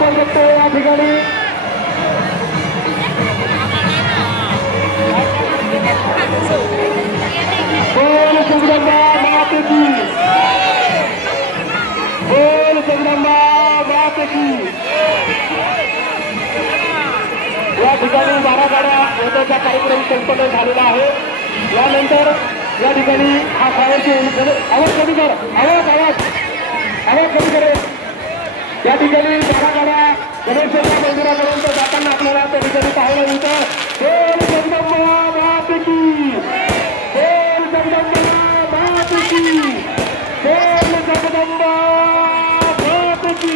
आपण बघतो या ठिकाणी बोल जगदंबा माते की, बोल जगदंबा माते की। या ठिकाणी 12 गाड्या होण्याचा कार्यक्रम संपन्न झालेला आहे। यानंतर या ठिकाणी हा फायरची आवाज कमी कर, आवाज कमी करे। या ठिकाणी 12 गाड्या गणेशाच्या मंदिरापर्यंत जाताना आपल्याला त्या ठिकाणी पाहायला मिळतं। बोल जगदंबा माते की, बोल जगदंबा माते की, बोल जगदंबा माते की।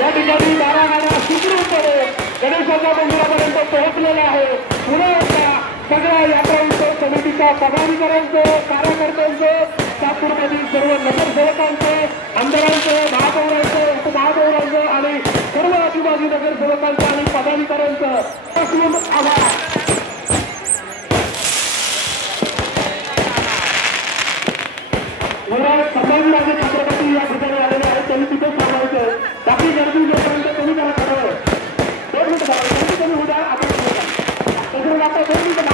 या ठिकाणी 12 गाड्या सुखरूपपणे गणेशाच्या मंदिरापर्यंत पोहोचलेल्या आहे। पुन्हा एकदा सगळ्या यात्रा उत्सव समितीच्या पदाधिकाऱ्यांचं, कार्यकर्त्यांचं, नागपूरमधील सर्व नगरसेवकांचे, आमदारांचे, महापौरांचे, उपमहापौरांचं आणि सर्व आदिवासी नगरसेवकांचं आणि पदाधिकाऱ्यांचं असून आभार। संभाजीराजे छत्रपती या ठिकाणी आलेले आहेत, त्यांनी तिथेच थांबायचं। बाकी गर्दी जोपर्यंत कमी करा खरं 2 मिनिटं गर्दी कमी होऊ द्या। आपण तसं जाता 2 मिनिटं